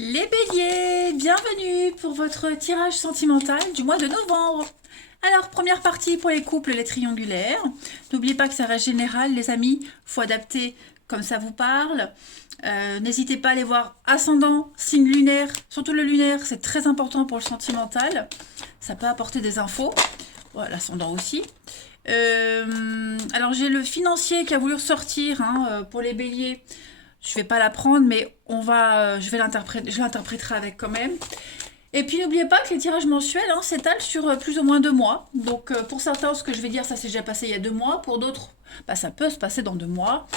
Les béliers, bienvenue pour votre tirage sentimental du mois de novembre. Alors, première partie pour les couples, les triangulaires. N'oubliez pas que ça reste général, les amis. Faut adapter comme ça vous parle. N'hésitez pas à aller voir ascendant, signe lunaire. Surtout le lunaire, c'est très important pour le sentimental. Ça peut apporter des infos. Voilà, l'ascendant aussi. Alors, j'ai le financier qui a voulu ressortir pour les béliers. Je vais pas la prendre, mais je l'interpréterai avec quand même. Et puis n'oubliez pas que les tirages mensuels s'étalent sur plus ou moins 2 mois. Donc pour certains, ce que je vais dire, ça s'est déjà passé il y a 2 mois. Pour d'autres, ça peut se passer dans 2 mois.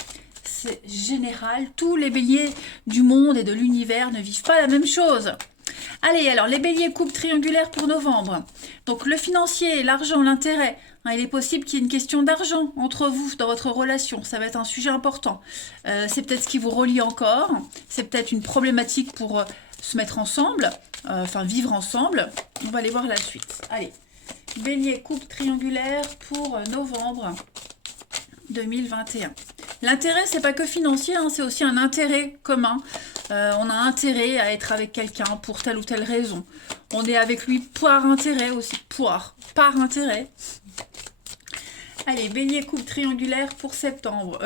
C'est général. Tous les béliers du monde et de l'univers ne vivent pas la même chose. Allez, alors les béliers couple triangulaire pour novembre. Donc le financier, l'argent, l'intérêt. Il est possible qu'il y ait une question d'argent entre vous dans votre relation. Ça va être un sujet important. C'est peut-être ce qui vous relie encore. C'est peut-être une problématique pour se mettre ensemble, vivre ensemble. On va aller voir la suite. Allez, bélier couple triangulaire pour novembre 2021. L'intérêt, c'est pas que financier, c'est aussi un intérêt commun. On a intérêt à être avec quelqu'un pour telle ou telle raison. On est avec lui par intérêt aussi. Par intérêt. Allez, bélier couple triangulaire pour septembre.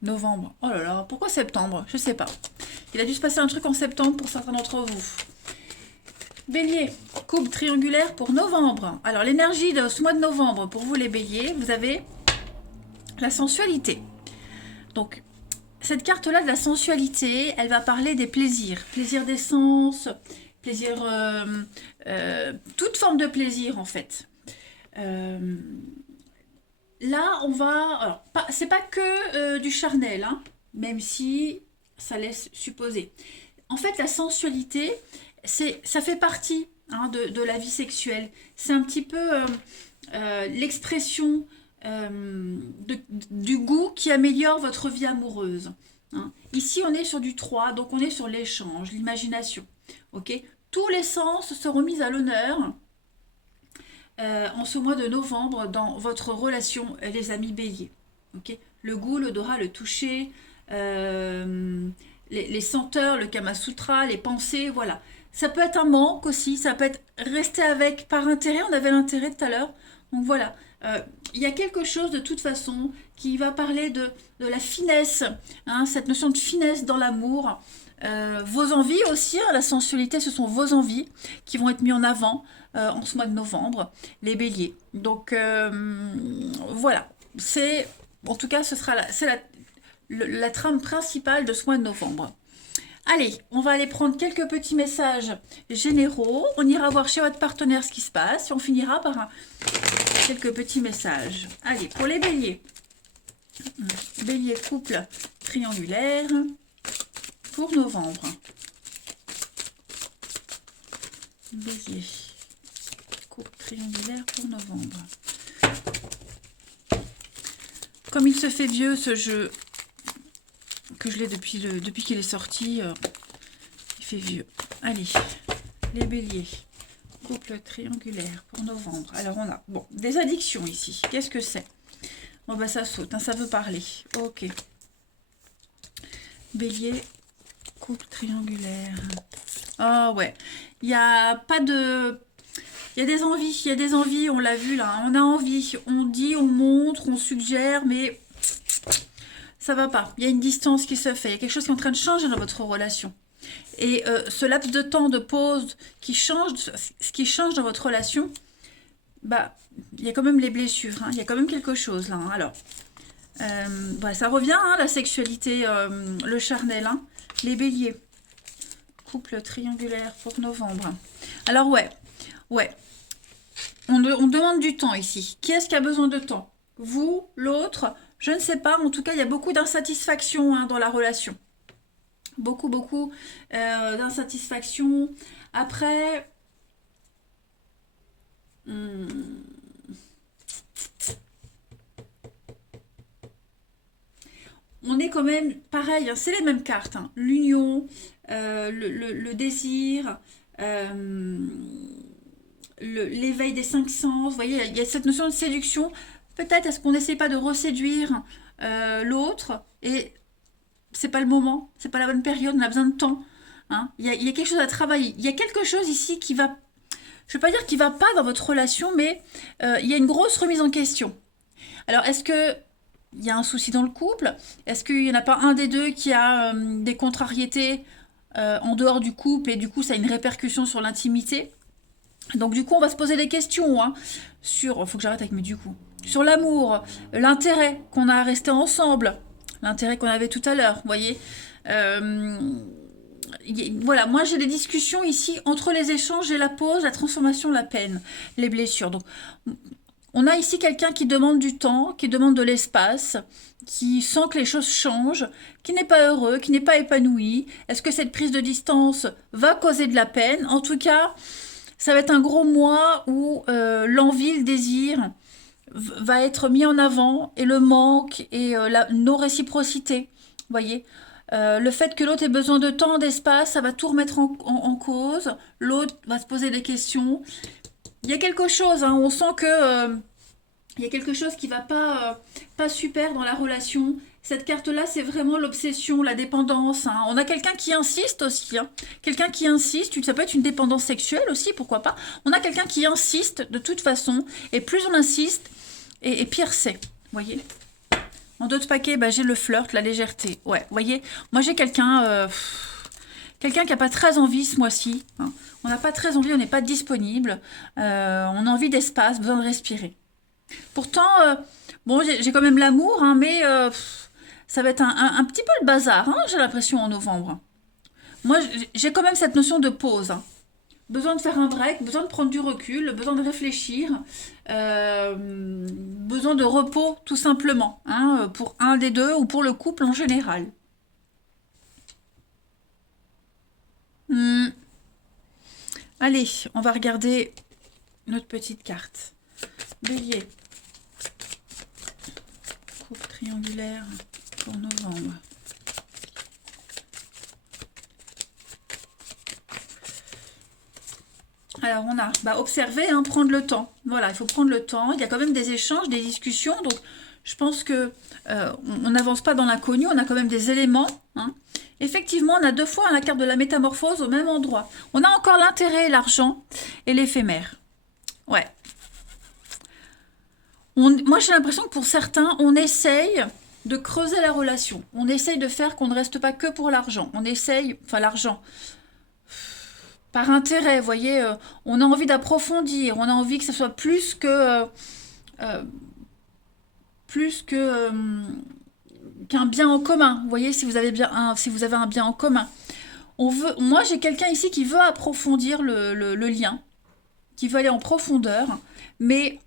Novembre. Oh là là, pourquoi septembre? Je sais pas. Il a dû se passer un truc en septembre pour certains d'entre vous. Bélier, couple triangulaire pour novembre. Alors, l'énergie de ce mois de novembre, pour vous les béliers, vous avez la sensualité. Donc, cette carte-là de la sensualité, elle va parler des plaisirs. Plaisir des sens, plaisir... toute forme de plaisir, en fait. Là, on va... Alors, c'est pas que du charnel, même si ça laisse supposer. En fait, la sensualité, ça fait partie de la vie sexuelle. C'est un petit peu l'expression du goût qui améliore votre vie amoureuse. Ici, on est sur du 3, donc on est sur l'échange, l'imagination. Okay, tous les sens seront mis à l'honneur en ce mois de novembre dans votre relation, les amis béliers. Okay, le goût, l'odorat, le toucher, les senteurs, le Kama Sutra, les pensées, voilà. Ça peut être un manque aussi, ça peut être rester avec par intérêt, on avait l'intérêt tout à l'heure. Donc voilà, il y a quelque chose de toute façon qui va parler de la finesse, cette notion de finesse dans l'amour. Vos envies aussi, la sensualité, ce sont vos envies qui vont être mis en avant en ce mois de novembre, les béliers. Donc voilà, en tout cas, c'est la trame principale de ce mois de novembre. Allez, on va aller prendre quelques petits messages généraux. On ira voir chez votre partenaire ce qui se passe et on finira par quelques petits messages. Allez, pour les béliers. Bélier couple triangulaire pour novembre. Bélier couple triangulaire pour novembre. Comme il se fait vieux ce jeu, que je l'ai depuis qu'il est sorti, il fait vieux. Allez, les béliers, couple triangulaire pour novembre. Alors on a des addictions ici. Qu'est-ce que c'est? Bon ça saute, ça veut parler. Ok. Bélier, couple triangulaire. Ah ouais, il y a pas de... Il y a des envies, on l'a vu là. On a envie, on dit, on montre, on suggère, mais... ça va pas. Il y a une distance qui se fait. Il y a quelque chose qui est en train de changer dans votre relation. Et ce laps de temps de pause ce qui change dans votre relation, il y a quand même les blessures. Il y a quand même quelque chose là. Alors, ça revient, la sexualité, le charnel, les béliers. Couple triangulaire pour novembre. Alors ouais. On demande du temps ici. Qui est-ce qui a besoin de temps? Vous, l'autre? Je ne sais pas, en tout cas, il y a beaucoup d'insatisfaction dans la relation. Beaucoup d'insatisfaction. Après, on est quand même pareil, c'est les mêmes cartes. L'union, le désir, l'éveil des 5 sens. Vous voyez, il y a cette notion de séduction. Peut-être est-ce qu'on n'essaie pas de reséduire l'autre et c'est pas le moment, c'est pas la bonne période, on a besoin de temps. hein. Il y a quelque chose à travailler. Il y a quelque chose ici qui va, je ne vais pas dire qui va pas dans votre relation, mais il y a une grosse remise en question. Alors, est-ce que il y a un souci dans le couple? Est-ce qu'il n'y en a pas un des deux qui a des contrariétés en dehors du couple et du coup ça a une répercussion sur l'intimité? Donc du coup on va se poser des questions hein, sur, faut que j'arrête avec mes du coup, sur l'amour, l'intérêt qu'on a à rester ensemble, l'intérêt qu'on avait tout à l'heure, vous voyez. Euh, voilà, moi j'ai des discussions ici entre les échanges et la pause, la transformation, la peine, les blessures. Donc on a ici quelqu'un qui demande du temps, qui demande de l'espace, qui sent que les choses changent, qui n'est pas heureux, qui n'est pas épanoui. Est-ce que cette prise de distance va causer de la peine? En tout cas, ça va être un gros mois où l'envie, le désir va être mis en avant et le manque et la non-réciprocité. Vous voyez. Le fait que l'autre ait besoin de temps, d'espace, ça va tout remettre en cause. L'autre va se poser des questions. Il y a quelque chose, hein, on sent que il y a quelque chose qui va pas super dans la relation. Cette carte-là, c'est vraiment l'obsession, la dépendance, hein. On a quelqu'un qui insiste aussi, hein. Quelqu'un qui insiste, ça peut être une dépendance sexuelle aussi, pourquoi pas. On a quelqu'un qui insiste de toute façon, et plus on insiste, et pire c'est. Vous voyez. En d'autres paquets, bah, j'ai le flirt, la légèreté. Ouais, vous voyez. Moi, j'ai quelqu'un qui n'a pas très envie ce mois-ci, hein. On n'a pas très envie, on n'est pas disponible. On a envie d'espace, besoin de respirer. Pourtant, bon, j'ai quand même l'amour, hein, mais ça va être un petit peu le bazar, hein, j'ai l'impression, en novembre. Moi, j'ai quand même cette notion de pause, hein. Besoin de faire un break, besoin de prendre du recul, besoin de réfléchir, besoin de repos, tout simplement, hein, pour un des deux ou pour le couple en général. Hmm. Allez, on va regarder notre petite carte. Bélier, coupe triangulaire pour novembre. Alors on a observer, hein, prendre le temps. Voilà, il faut prendre le temps. Il y a quand même des échanges, des discussions. Donc je pense que on n'avance pas dans l'inconnu. On a quand même des éléments, hein. Effectivement, on a deux fois la carte de la métamorphose au même endroit. On a encore l'intérêt, l'argent et l'éphémère. Ouais. Moi, j'ai l'impression que pour certains, on essaye de creuser la relation. On essaye de faire qu'on ne reste pas que pour l'argent. On essaye, enfin l'argent, par intérêt, vous voyez, on a envie d'approfondir, on a envie que ce soit euh, plus que qu'un bien en commun. Vous voyez, si vous avez un bien en commun. Moi, j'ai quelqu'un ici qui veut approfondir le lien, qui veut aller en profondeur, mais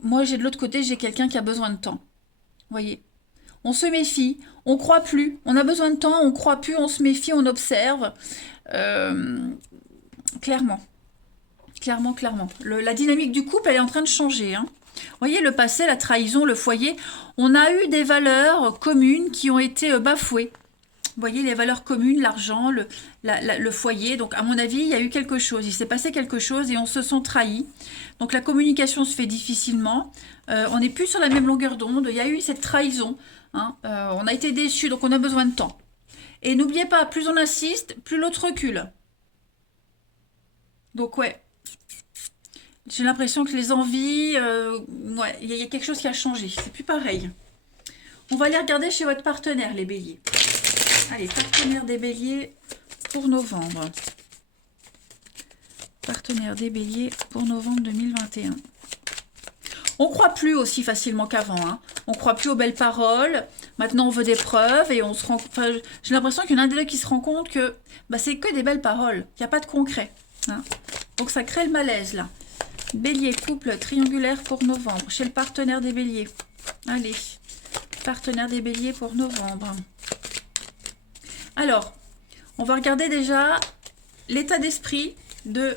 moi, j'ai de l'autre côté, j'ai quelqu'un qui a besoin de temps. Vous voyez, on se méfie, on croit plus, on a besoin de temps, on croit plus, on se méfie, on observe. Euh, clairement, clairement. La dynamique du couple, elle est en train de changer, hein. Vous voyez, le passé, la trahison, le foyer, on a eu des valeurs communes qui ont été bafouées. Vous voyez, les valeurs communes, l'argent, le foyer. Donc, à mon avis, il y a eu quelque chose. Il s'est passé quelque chose et on se sent trahi. Donc, la communication se fait difficilement. On n'est plus sur la même longueur d'onde. Il y a eu cette trahison, hein. On a été déçus, donc on a besoin de temps. Et n'oubliez pas, plus on insiste, plus l'autre recule. Donc, ouais. J'ai l'impression que les envies... ouais, il y a quelque chose qui a changé. C'est plus pareil. On va aller regarder chez votre partenaire, les béliers. Allez, partenaire des béliers pour novembre. Partenaire des béliers pour novembre 2021. On croit plus aussi facilement qu'avant, hein. On croit plus aux belles paroles. Maintenant, on veut des preuves et on se rend... Enfin, j'ai l'impression qu'il y en a un des deux qui se rend compte que c'est que des belles paroles. Il n'y a pas de concret, hein. Donc, ça crée le malaise, là. Bélier, couple triangulaire pour novembre. Chez le partenaire des béliers. Allez, partenaire des béliers pour novembre. Alors, on va regarder déjà l'état d'esprit de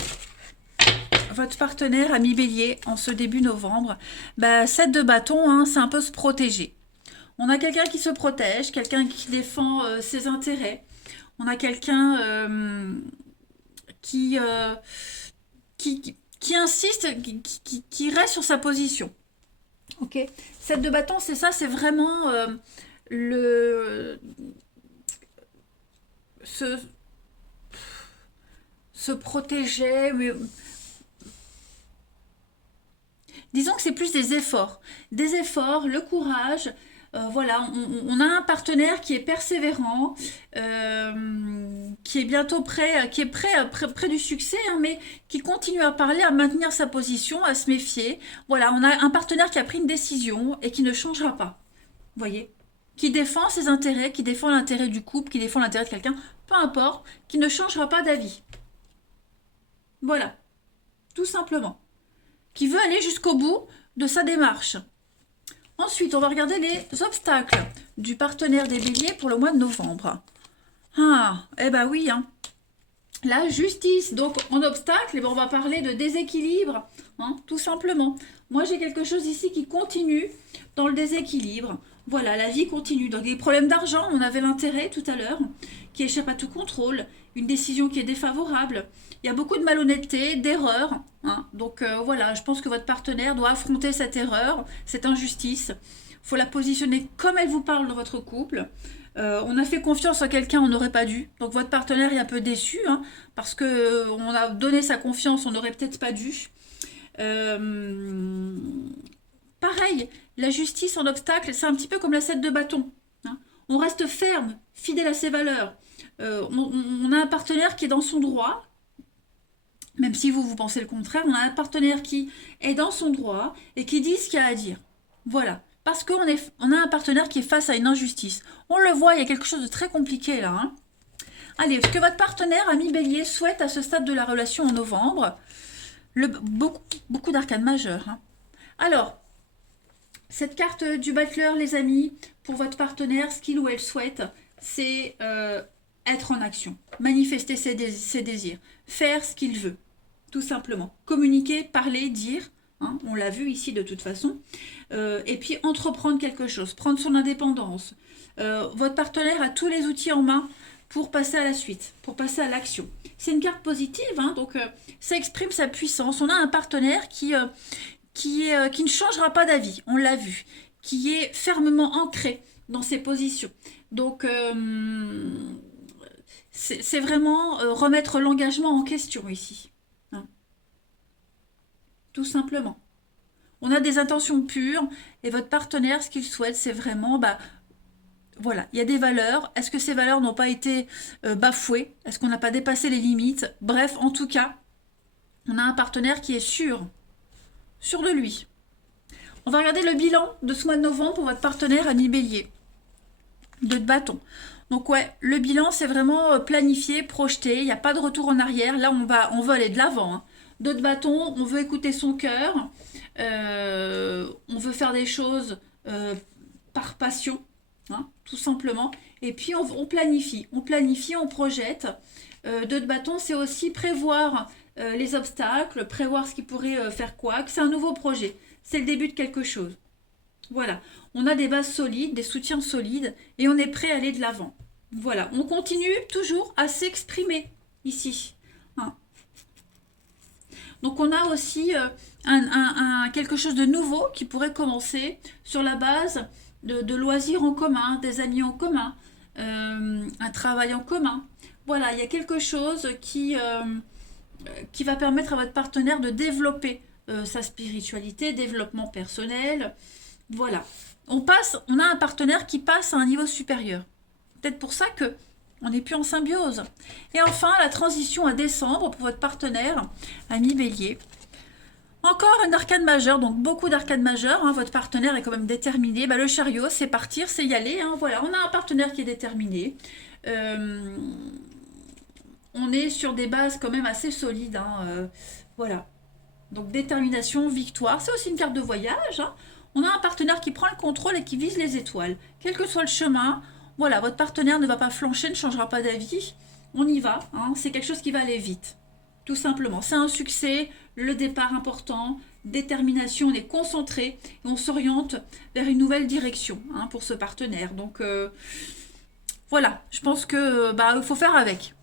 votre partenaire ami bélier en ce début novembre. 7 de bâton, hein, c'est un peu se protéger. On a quelqu'un qui se protège, quelqu'un qui défend ses intérêts. On a quelqu'un qui insiste, qui reste sur sa position. Ok. 7 de bâton, c'est ça, c'est vraiment se, se protégeait, mais disons que c'est plus des efforts. Des efforts, le courage. Voilà, on a un partenaire qui est persévérant, qui est bientôt prêt, qui est près du succès, hein, mais qui continue à parler, à maintenir sa position, à se méfier. Voilà, on a un partenaire qui a pris une décision et qui ne changera pas. Vous voyez? Qui défend ses intérêts, qui défend l'intérêt du couple, qui défend l'intérêt de quelqu'un, peu importe, qui ne changera pas d'avis. Voilà, tout simplement. Qui veut aller jusqu'au bout de sa démarche. Ensuite, on va regarder les obstacles du partenaire des béliers pour le mois de novembre. Ah, eh ben oui, hein. La justice. Donc, en obstacle, eh ben, on va parler de déséquilibre, hein, tout simplement. Moi, j'ai quelque chose ici qui continue dans le déséquilibre. Voilà, la vie continue. Donc, des problèmes d'argent, on avait l'intérêt tout à l'heure, qui échappe à tout contrôle, une décision qui est défavorable. Il y a beaucoup de malhonnêteté, d'erreurs, hein. Donc, voilà, je pense que votre partenaire doit affronter cette erreur, cette injustice. Il faut la positionner comme elle vous parle dans votre couple. On a fait confiance à quelqu'un, on n'aurait pas dû. Donc votre partenaire est un peu déçu, hein, parce que on a donné sa confiance, on n'aurait peut-être pas dû. Euh, Pareil, la justice en obstacle, c'est un petit peu comme la 7 de bâton, hein. On reste ferme, fidèle à ses valeurs. On a un partenaire qui est dans son droit, même si vous pensez le contraire. On a un partenaire qui est dans son droit et qui dit ce qu'il y a à dire. Voilà. Parce on a un partenaire qui est face à une injustice. On le voit, il y a quelque chose de très compliqué là, hein. Allez, ce que votre partenaire, ami bélier, souhaite à ce stade de la relation en novembre, beaucoup d'arcanes majeures, hein. Alors, cette carte du battleur, les amis, pour votre partenaire, ce qu'il ou elle souhaite, c'est être en action, manifester ses désirs, faire ce qu'il veut, tout simplement. Communiquer, parler, dire, hein, on l'a vu ici de toute façon, et puis entreprendre quelque chose, prendre son indépendance. Votre partenaire a tous les outils en main pour passer à la suite, pour passer à l'action. C'est une carte positive, hein, donc ça exprime sa puissance. On a un partenaire qui ne changera pas d'avis, on l'a vu, qui est fermement ancré dans ses positions. Donc, c'est vraiment remettre l'engagement en question ici, hein, tout simplement. On a des intentions pures et votre partenaire, ce qu'il souhaite, c'est vraiment, bah, voilà, il y a des valeurs. Est-ce que ces valeurs n'ont pas été bafouées? Est-ce qu'on n'a pas dépassé les limites? Bref, en tout cas, on a un partenaire qui est sûr de lui. On va regarder le bilan de ce mois de novembre pour votre partenaire ami bélier. Deux de bâton. Donc ouais, le bilan c'est vraiment planifié, projeté, il n'y a pas de retour en arrière. Là on veut aller de l'avant, hein. Deux de bâton, on veut écouter son cœur, on veut faire des choses par passion, hein, tout simplement. Et puis on planifie, on projette. Deux de bâton, c'est aussi prévoir les obstacles, prévoir ce qui pourrait faire quoi, que c'est un nouveau projet. C'est le début de quelque chose. Voilà, on a des bases solides, des soutiens solides et on est prêt à aller de l'avant. Voilà, on continue toujours à s'exprimer ici, hein. Donc on a aussi quelque chose de nouveau qui pourrait commencer sur la base de loisirs en commun, des amis en commun, un travail en commun. Voilà, il y a quelque chose qui va permettre à votre partenaire de développer sa spiritualité, développement personnel. Voilà. On a un partenaire qui passe à un niveau supérieur. Peut-être pour ça que on n'est plus en symbiose. Et enfin, la transition à décembre pour votre partenaire, ami bélier. Encore une arcane majeure, donc beaucoup d'arcanes majeures, hein, votre partenaire est quand même déterminé. Bah, le chariot, c'est partir, c'est y aller, hein, voilà, on a un partenaire qui est déterminé. On est sur des bases quand même assez solides, hein, voilà. Donc détermination, victoire, c'est aussi une carte de voyage, hein. On a un partenaire qui prend le contrôle et qui vise les étoiles. Quel que soit le chemin, voilà, votre partenaire ne va pas flancher, ne changera pas d'avis. On y va, hein, c'est quelque chose qui va aller vite. Tout simplement, c'est un succès, le départ important, détermination, on est concentré et on s'oriente vers une nouvelle direction, hein, pour ce partenaire. Donc voilà, je pense que il faut faire avec.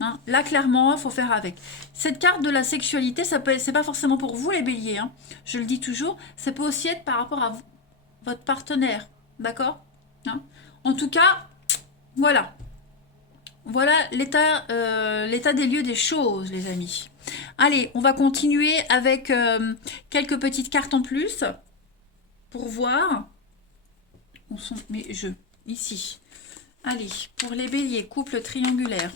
Hein. Là, clairement, il faut faire avec. Cette carte de la sexualité, c'est pas forcément pour vous, les béliers, hein. Je le dis toujours, ça peut aussi être par rapport à votre partenaire. D'accord, hein. En tout cas, voilà. Voilà l'état des lieux des choses, les amis. Allez, on va continuer avec quelques petites cartes en plus pour voir. Où sont mes jeux? Ici. Allez, pour les béliers, couple triangulaire.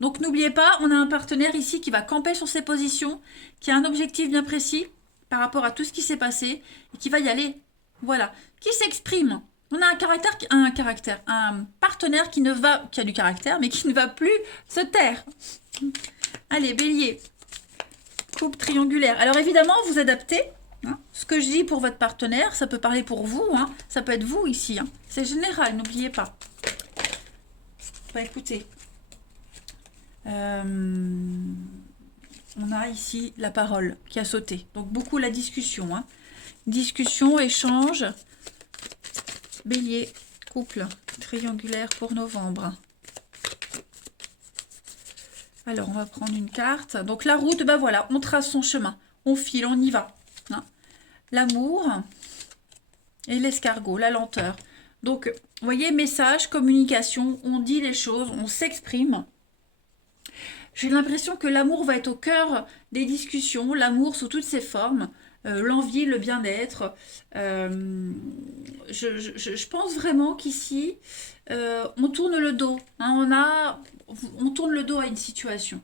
Donc n'oubliez pas, on a un partenaire ici qui va camper sur ses positions, qui a un objectif bien précis par rapport à tout ce qui s'est passé et qui va y aller. Voilà. Qui s'exprime. On a un partenaire qui a du caractère, mais qui ne va plus se taire. Allez, bélier, couple triangulaire. Alors évidemment, vous adaptez. Hein, ce que je dis pour votre partenaire, ça peut parler pour vous. Hein, ça peut être vous ici. Hein. C'est général, n'oubliez pas. Bah écoutez, on a ici la parole qui a sauté. Donc beaucoup la discussion. Hein. Discussion, échange. Bélier, couple triangulaire pour novembre. Alors, on va prendre une carte. Donc, la route, ben voilà, on trace son chemin. On file, on y va. Hein. L'amour et l'escargot, la lenteur. Donc, vous voyez, message, communication, on dit les choses, on s'exprime. J'ai l'impression que l'amour va être au cœur des discussions, l'amour sous toutes ses formes, l'envie, le bien-être. Je pense vraiment qu'ici, on tourne le dos. Hein, on tourne le dos à une situation.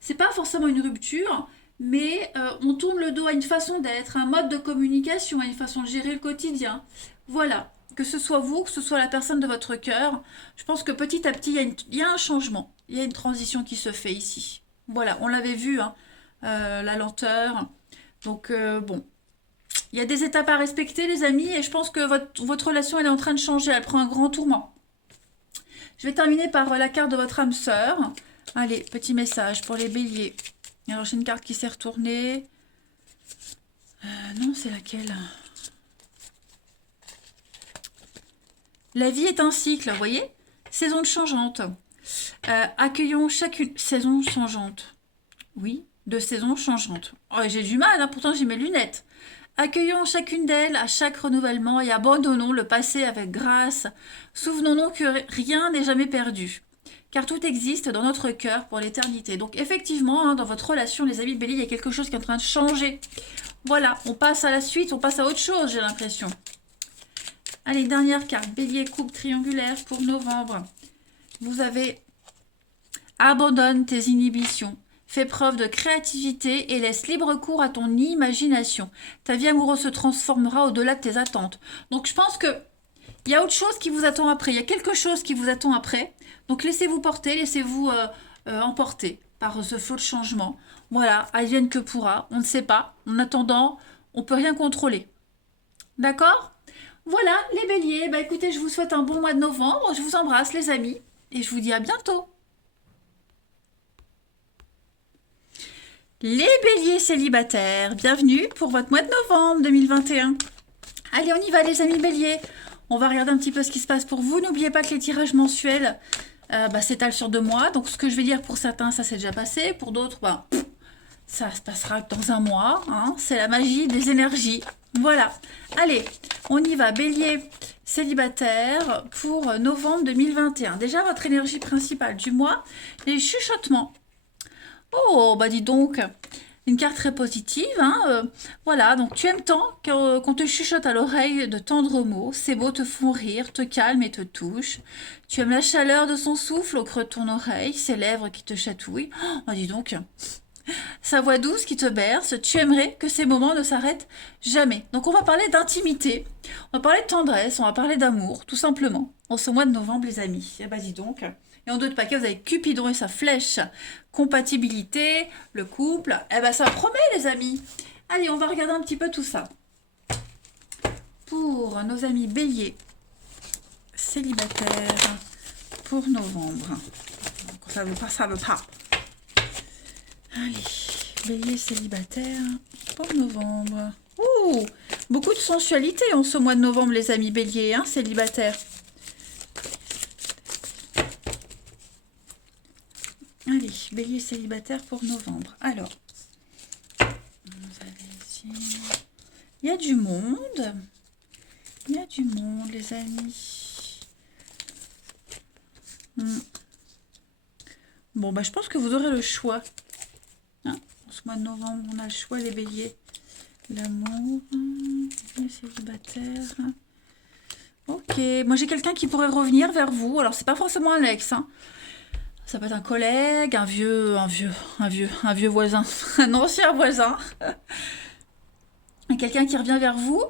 C'est pas forcément une rupture, mais on tourne le dos à une façon d'être, un mode de communication, à une façon de gérer le quotidien. Voilà. Que ce soit vous, que ce soit la personne de votre cœur, je pense que petit à petit, il y a un changement. Il y a une transition qui se fait ici. Voilà, on l'avait vu, hein, la lenteur. Donc, bon, il y a des étapes à respecter, les amis, et je pense que votre relation, elle est en train de changer. Elle prend un grand tourment. Je vais terminer par la carte de votre âme sœur. Allez, petit message pour les béliers. Alors, j'ai une carte qui s'est retournée. Non, c'est laquelle ? La vie est un cycle, vous voyez ? Saison changeante. Accueillons chacune... Saison changeante. Oui, de saison changeante. Oh, j'ai du mal, hein, pourtant j'ai mes lunettes. Accueillons chacune d'elles à chaque renouvellement et abandonnons le passé avec grâce. Souvenons-nous que rien n'est jamais perdu, car tout existe dans notre cœur pour l'éternité. Donc effectivement, hein, dans votre relation, les amis béliers, il y a quelque chose qui est en train de changer. Voilà, on passe à la suite, on passe à autre chose, j'ai l'impression. Allez, dernière carte, bélier, couple triangulaire pour novembre. Vous avez abandonne tes inhibitions. Fais preuve de créativité et laisse libre cours à ton imagination. Ta vie amoureuse se transformera au-delà de tes attentes. Donc je pense que il y a autre chose qui vous attend après. Il y a quelque chose qui vous attend après. Donc laissez-vous porter, laissez-vous emporter par ce flot de changement. Voilà, advienne que pourra. On ne sait pas. En attendant, on ne peut rien contrôler. D'accord ? Voilà, les béliers. Bah écoutez, je vous souhaite un bon mois de novembre. Je vous embrasse, les amis. Et je vous dis à bientôt. Les béliers célibataires, bienvenue pour votre mois de novembre 2021. Allez, on y va les amis béliers. On va regarder un petit peu ce qui se passe pour vous. N'oubliez pas que les tirages mensuels s'étalent sur 2 mois. Donc ce que je vais dire pour certains, ça s'est déjà passé. Pour d'autres, ça se passera dans un mois. Hein. C'est la magie des énergies. Voilà. Allez, on y va. Bélier célibataire pour novembre 2021. Déjà, votre énergie principale du mois, les chuchotements. Oh, bah dis donc, une carte très positive. Hein, voilà, donc tu aimes tant qu'on te chuchote à l'oreille de tendres mots. Ces mots te font rire, te calment et te touchent. Tu aimes la chaleur de son souffle au creux de ton oreille, ses lèvres qui te chatouillent. Oh, bah dis donc, sa voix douce qui te berce. Tu aimerais que ces moments ne s'arrêtent jamais. Donc on va parler d'intimité, on va parler de tendresse, on va parler d'amour, tout simplement, en ce mois de novembre, les amis. Eh bah dis donc. Et en 2 de paquet, vous avez Cupidon et sa flèche. Compatibilité, le couple. Eh ben, ça promet, les amis. Allez, on va regarder un petit peu tout ça. Pour nos amis béliers, célibataires, pour novembre. Ça veut pas, ça veut pas. Allez, bélier célibataire, pour novembre. Ouh, beaucoup de sensualité en ce mois de novembre, les amis béliers, hein, célibataires. Allez, bélier célibataire pour novembre. Alors, il y a du monde. Il y a du monde, les amis. Hmm. Bon, bah, je pense que vous aurez le choix. Hein, en ce mois de novembre, on a le choix, les béliers. L'amour, les célibataires. Ok, moi j'ai quelqu'un qui pourrait revenir vers vous. Alors, c'est pas forcément un ex, hein. Ça peut être un collègue, un vieux voisin, un ancien voisin. Quelqu'un qui revient vers vous.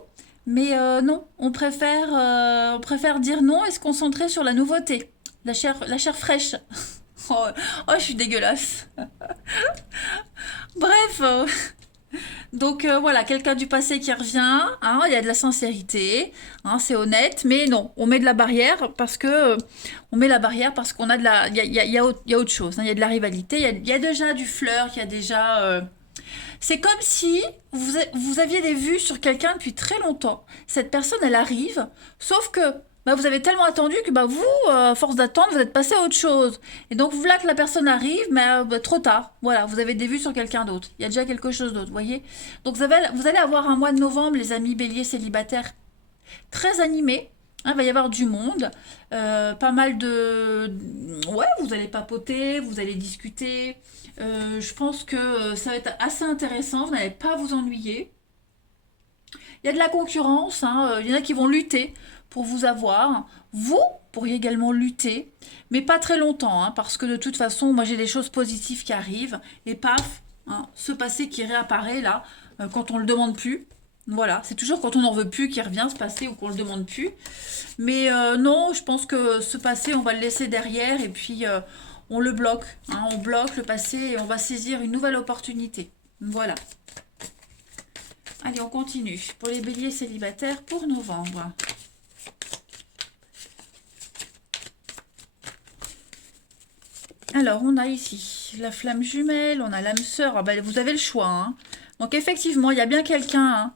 Mais non, on préfère dire non et se concentrer sur la nouveauté, la chair fraîche. Oh, oh, je suis dégueulasse. Bref, donc voilà, quelqu'un du passé qui revient, hein, il y a de la sincérité, hein, c'est honnête, mais non, on met de la barrière parce que on met la barrière parce qu'on a de la, il y a autre chose, hein, il y a de la rivalité, il y a déjà du flirt, il y a déjà, c'est comme si vous aviez des vues sur quelqu'un depuis très longtemps. Cette personne, elle arrive, sauf que bah, vous avez tellement attendu que bah, vous, à force d'attendre, vous êtes passé à autre chose. Et donc, voilà que la personne arrive, mais bah, trop tard. Voilà, vous avez des vues sur quelqu'un d'autre. Il y a déjà quelque chose d'autre, vous voyez. Donc, vous allez avoir un mois de novembre, les amis béliers célibataires, très animé. Hein, il va y avoir du monde, pas mal de... Ouais, vous allez papoter, vous allez discuter. Je pense que ça va être assez intéressant, vous n'allez pas vous ennuyer. Il y a de la concurrence, hein, il y en a qui vont lutter pour vous avoir. Vous pourriez également lutter, mais pas très longtemps, hein, parce que de toute façon, moi j'ai des choses positives qui arrivent, et paf, hein, ce passé qui réapparaît là, quand on le demande plus. Voilà, c'est toujours quand on n'en veut plus qu'il revient ce passé ou qu'on le demande plus. Mais non, je pense que ce passé, on va le laisser derrière et puis on le bloque. Hein, on bloque le passé et on va saisir une nouvelle opportunité. Voilà. Allez, on continue. Pour les béliers célibataires pour novembre. Alors, on a ici la flamme jumelle, on a l'âme sœur. Ah ben, vous avez le choix. Hein. Donc, effectivement, il y a bien quelqu'un, hein,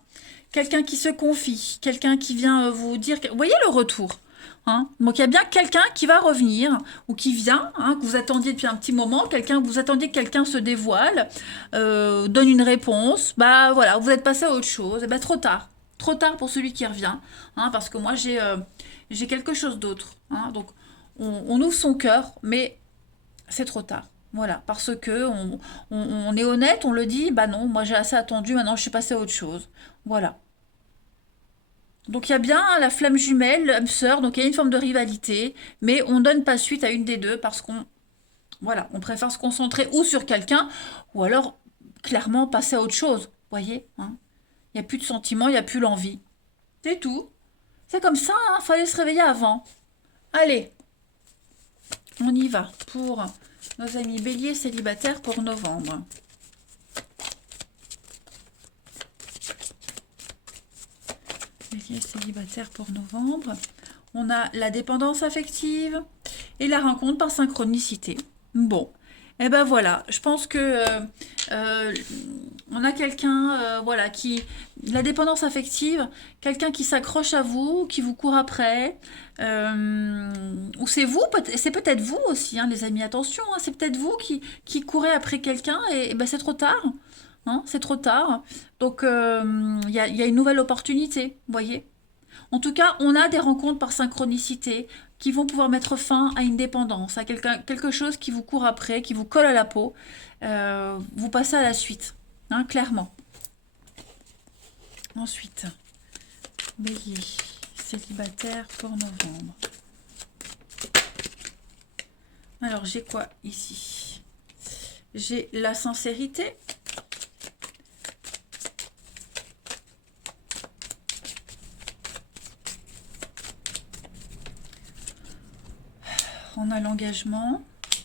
quelqu'un qui se confie, quelqu'un qui vient vous dire... Vous voyez le retour, hein. Donc, il y a bien quelqu'un qui va revenir ou qui vient, hein, que vous attendiez depuis un petit moment, quelqu'un vous attendiez que quelqu'un se dévoile, donne une réponse. Bah voilà, vous êtes passé à autre chose. Et ben, trop tard. Trop tard pour celui qui revient, hein, parce que moi, j'ai quelque chose d'autre. Hein. Donc, on ouvre son cœur, mais c'est trop tard. Voilà, parce que on est honnête, on le dit, bah non, moi j'ai assez attendu, maintenant je suis passée à autre chose. Voilà. Donc il y a bien la flamme jumelle, l'âme sœur, donc il y a une forme de rivalité, mais on donne pas suite à une des deux parce qu'on voilà, on préfère se concentrer ou sur quelqu'un, ou alors clairement passer à autre chose. Voyez, hein. Il n'y a plus de sentiments, il n'y a plus l'envie. C'est tout. C'est comme ça, hein, fallait se réveiller avant. Allez, on y va pour nos amis béliers célibataires pour novembre. Bélier célibataire pour novembre. On a la dépendance affective et la rencontre par synchronicité. Bon, et ben voilà, je pense que euh, on a quelqu'un voilà, qui... La dépendance affective, quelqu'un qui s'accroche à vous, qui vous court après, ou c'est vous, c'est peut-être vous aussi, hein, les amis, attention, hein, c'est peut-être vous qui courez après quelqu'un et ben c'est trop tard. Hein, c'est trop tard. Donc, il y a une nouvelle opportunité, vous voyez. En tout cas, on a des rencontres par synchronicité qui vont pouvoir mettre fin à une dépendance, à quelque chose qui vous court après, qui vous colle à la peau. Vous passez à la suite, hein, clairement. Ensuite, bélier, célibataire pour novembre. Alors, j'ai quoi ici? J'ai la sincérité. On a l'engagement,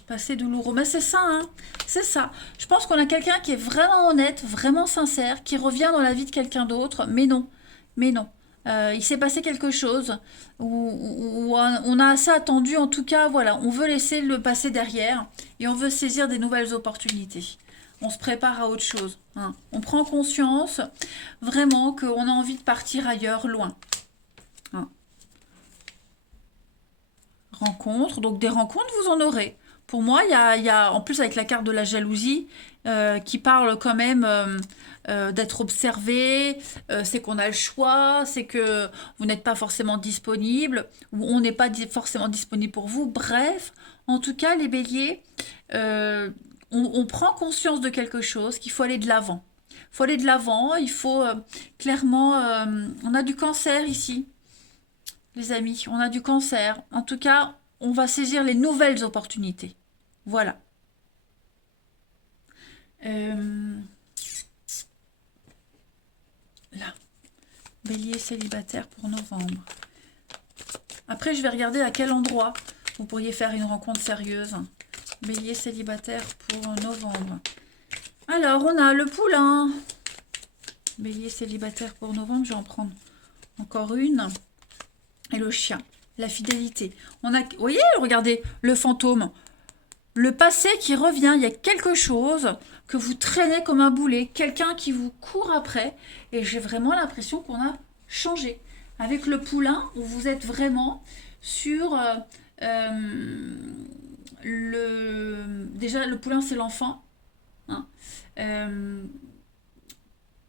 passé douloureux. Mais c'est ça, hein, c'est ça. Je pense qu'on a quelqu'un qui est vraiment honnête, vraiment sincère, qui revient dans la vie de quelqu'un d'autre, mais non, mais non. Il s'est passé quelque chose où on a assez attendu, en tout cas, voilà, on veut laisser le passé derrière et on veut saisir des nouvelles opportunités. On se prépare à autre chose. Hein. On prend conscience vraiment qu'on a envie de partir ailleurs, loin. Hein. Rencontres, donc des rencontres, vous en aurez. Pour moi, il y a en plus avec la carte de la jalousie, qui parle quand même d'être observé, c'est qu'on a le choix, c'est que vous n'êtes pas forcément disponible, ou on n'est pas forcément disponible pour vous. Bref, En tout cas, les béliers, on prend conscience de quelque chose, qu'il faut aller de l'avant. Il faut aller de l'avant, il faut clairement... on a du cancer ici, les amis, on a du cancer. En tout cas, on va saisir les nouvelles opportunités. Voilà. Là, bélier célibataire pour novembre. Après, je vais regarder à quel endroit vous pourriez faire une rencontre sérieuse. Bélier célibataire pour novembre. Alors, on a le poulain. Bélier célibataire pour novembre, je vais en prendre encore une. Et le chien, la fidélité. On a, vous voyez, regardez, le fantôme. Le passé qui revient, il y a quelque chose que vous traînez comme un boulet, quelqu'un qui vous court après. Et j'ai vraiment l'impression qu'on a changé. Avec le poulain, vous êtes vraiment sur... Déjà, le poulain, c'est l'enfant. Hein.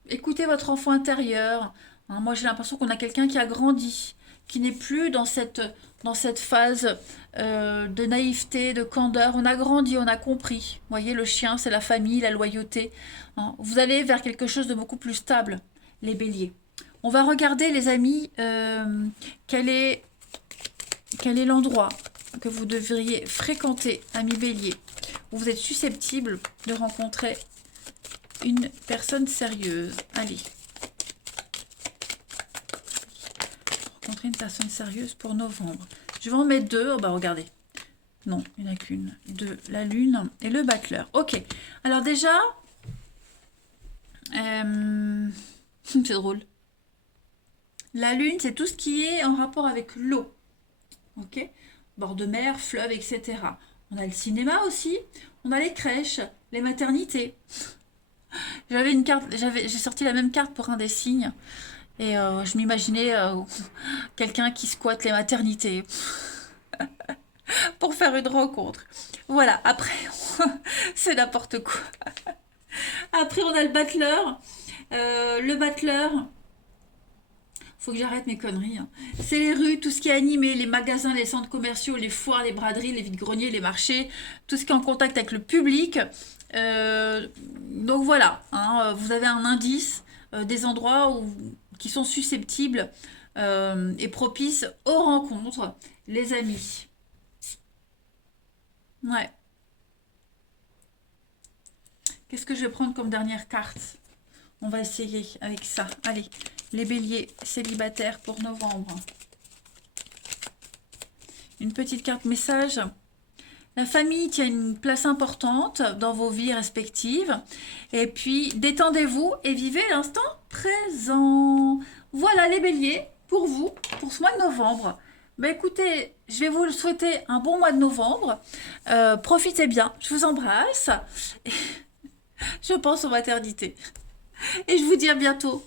Écoutez votre enfant intérieur. Hein. Moi, j'ai l'impression qu'on a quelqu'un qui a grandi, qui n'est plus dans cette phase de naïveté, de candeur. On a grandi, on a compris. Vous voyez, le chien, c'est la famille, la loyauté. Hein. Vous allez vers quelque chose de beaucoup plus stable, les béliers. On va regarder, les amis, quel est l'endroit que vous devriez fréquenter, amis béliers, où vous êtes susceptible de rencontrer une personne sérieuse. Allez. Rencontrer une personne sérieuse pour novembre. Je vais en mettre deux. Oh bah regardez. Non, il n'y en a qu'une. Deux. La lune et le battleur. Ok. Alors déjà, c'est drôle. La lune, c'est tout ce qui est en rapport avec l'eau. Ok. Bord de mer, fleuve, etc. On a le cinéma aussi. On a les crèches, les maternités. J'avais une carte, j'ai sorti la même carte pour un des signes. Et je m'imaginais quelqu'un qui squatte les maternités pour faire une rencontre. Voilà, après, c'est n'importe quoi. Après, on a le battleur. Le battleur, faut que j'arrête mes conneries. Hein. C'est les rues, tout ce qui est animé, les magasins, les centres commerciaux, les foires, les braderies, les vides-greniers, les marchés, tout ce qui est en contact avec le public. Donc voilà, hein, vous avez un indice des endroits qui sont susceptibles et propices aux rencontres, les amis. Ouais. Qu'est-ce que je vais prendre comme dernière carte? On va essayer avec ça. Allez, les béliers célibataires pour novembre. Une petite carte message. La famille tient une place importante dans vos vies respectives. Et puis, détendez-vous et vivez l'instant présent. Voilà les béliers pour vous, pour ce mois de novembre. Ben écoutez, je vais vous souhaiter un bon mois de novembre. Profitez bien, je vous embrasse. Je pense aux maternités. Et je vous dis à bientôt.